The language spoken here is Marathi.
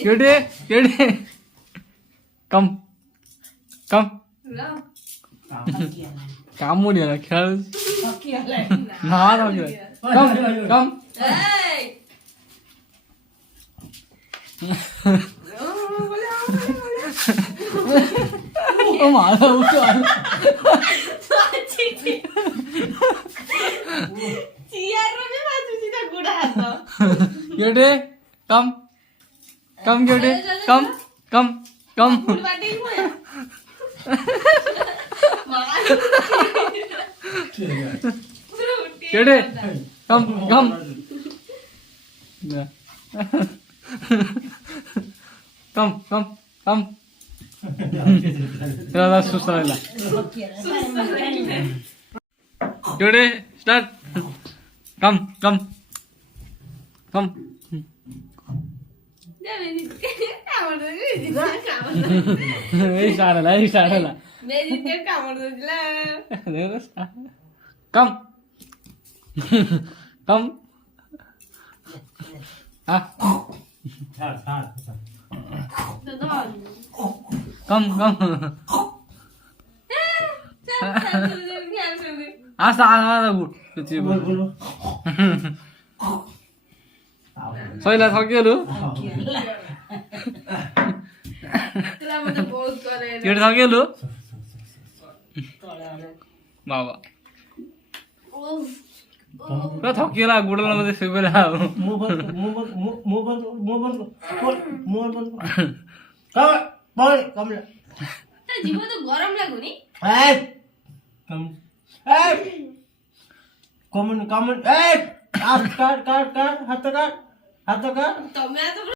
केडे केडे कम कम कामून गेला खेळ ना कम कम माझा उठो केडे कम कम केडे कम कम कम केडे कम कम कम कम कम त्याला सुस्तायला केडे स्टार्ट कम कम कम इशाराला इशाराला कम कम कम कम असा सैला थकिहाल्यो केटी थकिहाल्यो बाबा पुरा थकिएला गोडला मात्रै सुकेला कमन कमन हात काट हात काट